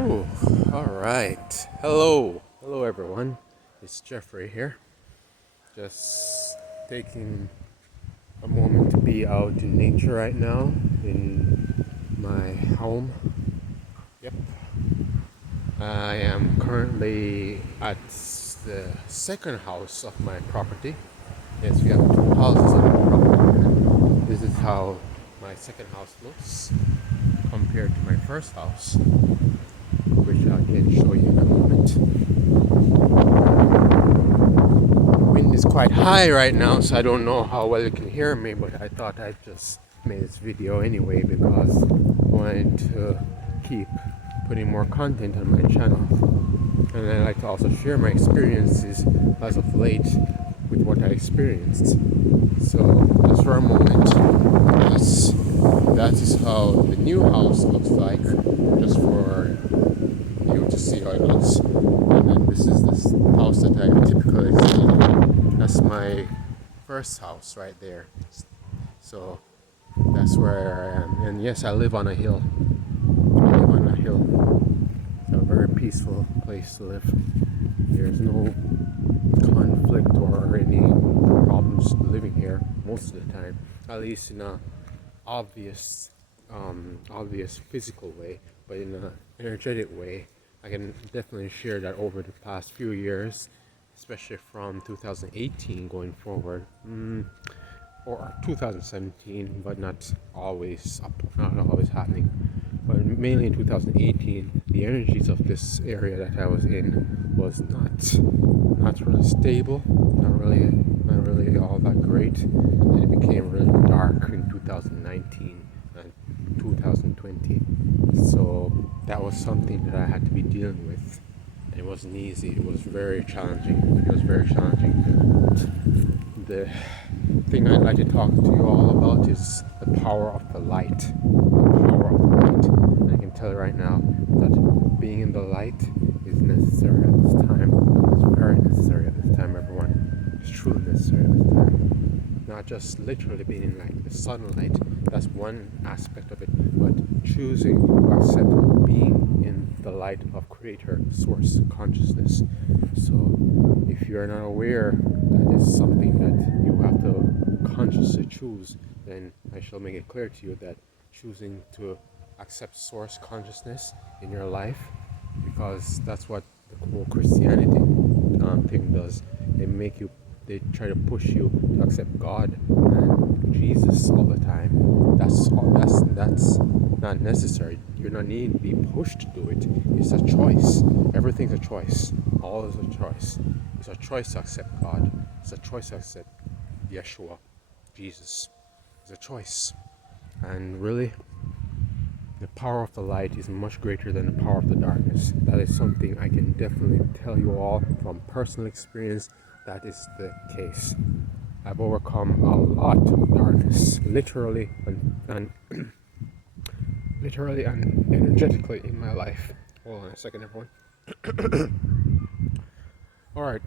Oh, all right. Hello everyone. It's Jeffrey here. Just taking a moment to be out in nature right now in my home. Yep. I am currently at the second house of my property. Yes, we have two houses on the property. This is how my second house looks compared to my first house, which I can show you in a moment. Wind is quite high right now, so I don't know how well you can hear me, but I thought I'd just made this video anyway because I wanted to keep putting more content on my channel. And I like to also share my experiences as of late with what I experienced. So just for a moment, yes, that is how the new house looks like, just for you to see how it looks. And then this is this house that I typically see. That's my first house right there. So that's where I am. And yes, I live on a hill. I live on a hill. It's a very peaceful place to live. There's no conflict or any problems living here most of the time. At least in a obvious physical way, but in an energetic way. I can definitely share that over the past few years, especially from 2018 going forward, or 2017, but not always happening. But mainly in 2018, the energies of this area that I was in was not really stable, not really all that great, and it became really dark in 2019 and 2020. So that was something that I had to be dealing with. It wasn't easy. It was very challenging. The thing I'd like to talk to you all about is the power of the light. The power of the light. And I can tell you right now that being in the light is necessary at this time. It's very necessary at this time, everyone. It's truly necessary at this time. Not just literally being in like the sunlight. That's one aspect of it, but choosing to accept being in the light of Creator, Source, Consciousness. So if you're not aware that is something that you have to consciously choose, then I shall make it clear to you that choosing to accept Source Consciousness in your life, because that's what the whole Christianity thing does. They try to push you to accept God and Jesus all the time. That's not necessary. You're not needing to be pushed to do it. It's a choice. Everything's a choice. All is a choice. It's a choice to accept God. It's a choice to accept Yeshua, Jesus. It's a choice. And really, the power of the light is much greater than the power of the darkness. That is something I can definitely tell you all from personal experience. That is the case. I've overcome a lot of darkness, literally and literally and energetically in my life. Hold on a second, everyone. All right.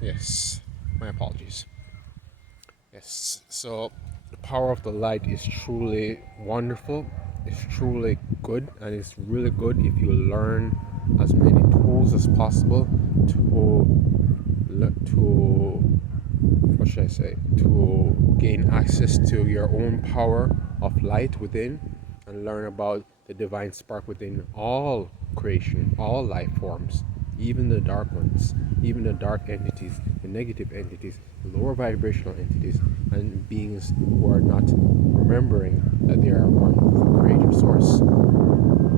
Yes, my apologies. Yes, so the power of the light is truly wonderful. It's truly good, and it's really good if you learn as many tools as possible to what should I say, to gain access to your own power of light within, and learn about the divine spark within all creation, all life forms, even the dark ones, even the dark entities, the negative entities, the lower vibrational entities, and beings who are not remembering that they are one with the creative source.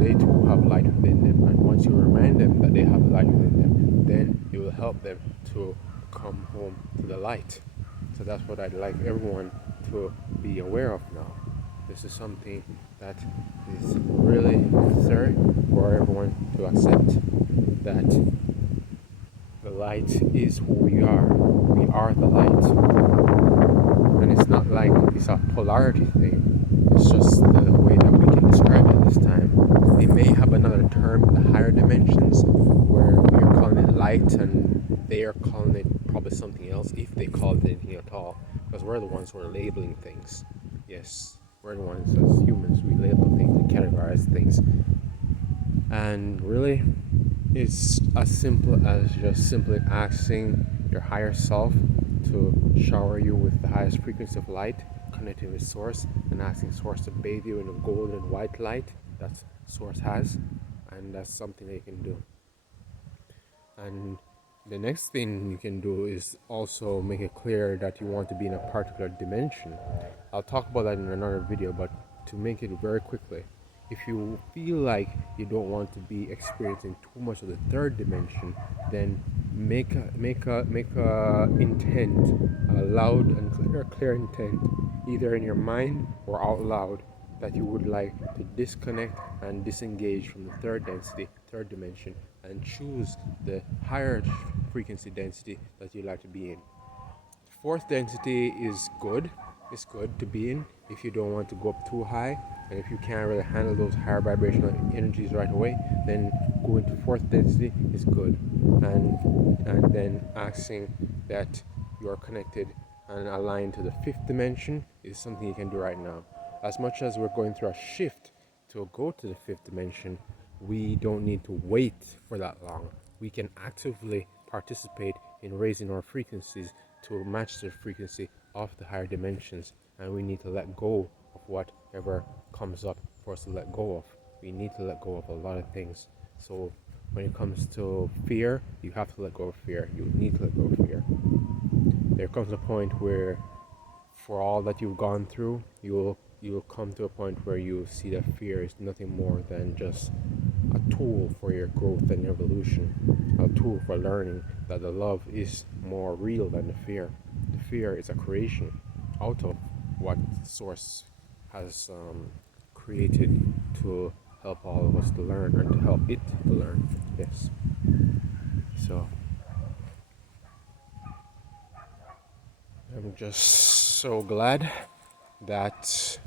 They too have light within them, and once you remind them that they have light within them, then you will help them to come home to the light. So that's what I'd like everyone to be aware of now. This is something that is really necessary for everyone to accept, that the light is who we are. We are the light. And it's not like it's a polarity thing. It's just the way that we can describe it this time. They may have another term in the higher dimensions where we're calling it light and they are calling it probably something else, if they call it anything at all, because we're the ones who are labeling things. Yes, we're the ones as humans, we label things and categorize things. And really, it's as simple as just simply asking your higher self to shower you with the highest frequency of light, connecting with Source, and asking Source to bathe you in a golden white light that Source has, and that's something that you can do. And the next thing you can do is also make it clear that you want to be in a particular dimension. I'll talk about that in another video, but to make it very quickly, if you feel like you don't want to be experiencing too much of the third dimension, then make a intent, a loud and clear intent, either in your mind or out loud, that you would like to disconnect and disengage from the third density, third dimension, and choose the higher frequency density that you like to be in. Fourth density is good. It's good to be in if you don't want to go up too high, and if you can't really handle those higher vibrational energies right away, then going to fourth density is good. And then asking that you are connected and aligned to the fifth dimension is something you can do right now. As much as we're going through a shift to go to the fifth dimension, we don't need to wait for that long. We can actively participate in raising our frequencies to match the frequency of the higher dimensions, and we need to let go of whatever comes up for us to let go of. We need to let go of a lot of things. So when it comes to fear, you have to let go of fear. You need to let go of fear. There comes a point where, for all that you've gone through, you'll come to a point where you see that fear is nothing more than just a tool for your growth and evolution, a tool for learning that the love is more real than the fear. The fear is a creation out of what Source has created to help all of us to learn and to help it to learn. Yes. So I'm just so glad that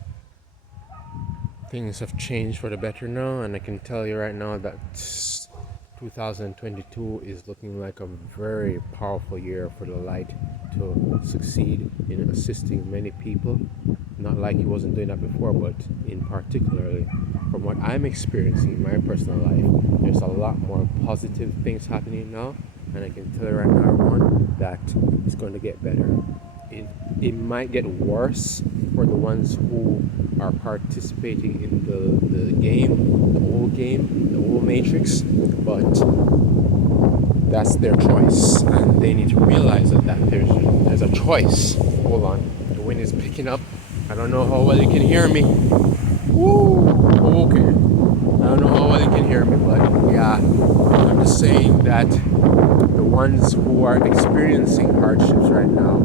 things have changed for the better now, and I can tell you right now that 2022 is looking like a very powerful year for the light to succeed in assisting many people. Not like he wasn't doing that before, but in particularly from what I'm experiencing in my personal life, there's a lot more positive things happening now, and I can tell you right now, everyone, that it's going to get better. It might get worse for the ones who are participating in the game, the old matrix, but that's their choice, and they need to realize that there's a choice. Hold on, the wind is picking up. I don't know how well you can hear me. Woo! Okay. I don't know how well you can hear me, but yeah, I'm just saying that the ones who are experiencing hardships right now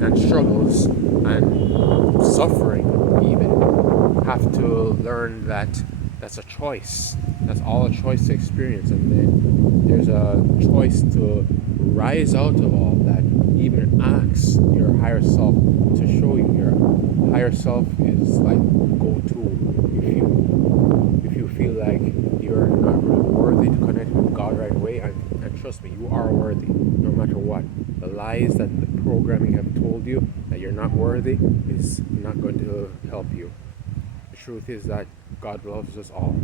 and struggles and suffering even have to learn that that's a choice. That's all a choice to experience, and then there's a choice to rise out of all that. Even ask your higher self to show you. Your higher self is like go-to if you feel like you're not really worthy to connect with God right away, and trust me, you are worthy no matter what. The lies that the programming have told you that you're not worthy is not going to help you. The truth is that God loves us all.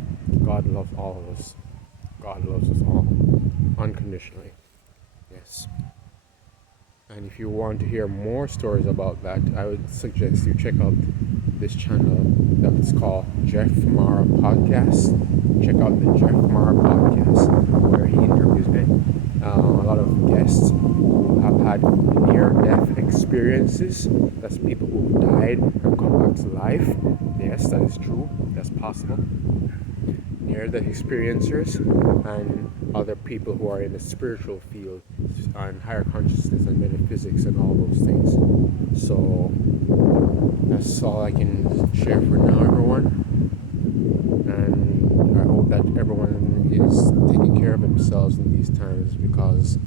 God loves all of us. God loves us all unconditionally. Yes. And if you want to hear more stories about that, I would suggest you check out this channel that's called Jeff Mara Podcast. Check out the Jeff Mara Podcast, where he interviews a lot of guests who have had near-death experiences. That's people who died and come back to life. Yes, that is true. That's possible. Near-death experiencers and other people who are in the spiritual field and higher consciousness and metaphysics and all those things. So that's all I can share for now, everyone. And I hope that everyone is taking care of themselves in these times, because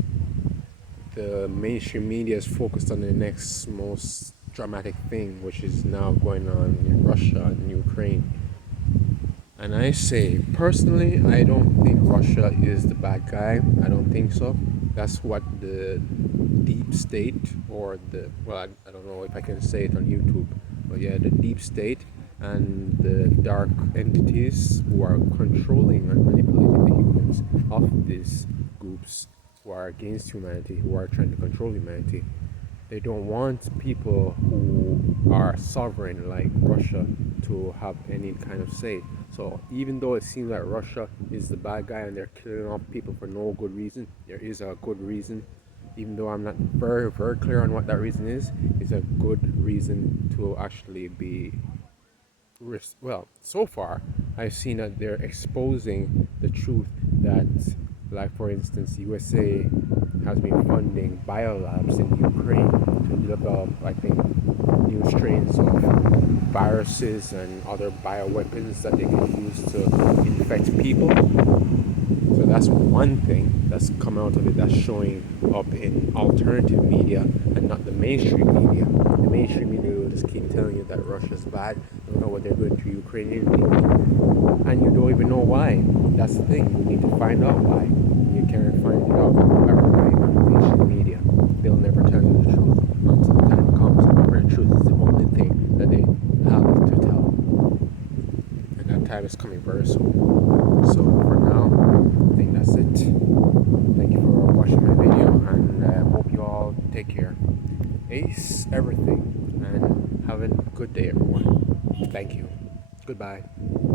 the mainstream media is focused on the next most dramatic thing, which is now going on in Russia and Ukraine. And I say, personally, I don't think Russia is the bad guy. I don't think so. That's what the deep state, or I don't know if I can say it on YouTube, but yeah, the deep state and the dark entities who are controlling and manipulating of these groups who are against humanity, who are trying to control humanity. They don't want people who are sovereign like Russia to have any kind of say. So even though it seems like Russia is the bad guy and they're killing off people for no good reason, there is a good reason. Even though I'm not very clear on what that reason is, it's a good reason to actually be well, so far I've seen that they're exposing the truth that, like for instance, USA has been funding biolabs in Ukraine to develop, I think, new strains of viruses and other bioweapons that they can use to infect people. So that's one thing that's come out of it that's showing up in alternative media and not the mainstream media. The mainstream media will just keep telling you that Russia's bad, don't know what they're doing to Ukrainian people, and you don't even know why. That's the thing, you need to find out why. You can't find it out everybody on the mainstream media. They'll never tell you the truth until the time comes where the truth is the only thing that they have to tell. And that time is coming very soon. So for now, I think that's it. Thank you for watching my video, and I hope you all take care. Ace everything, and have a good day, everyone. Thank you. Goodbye.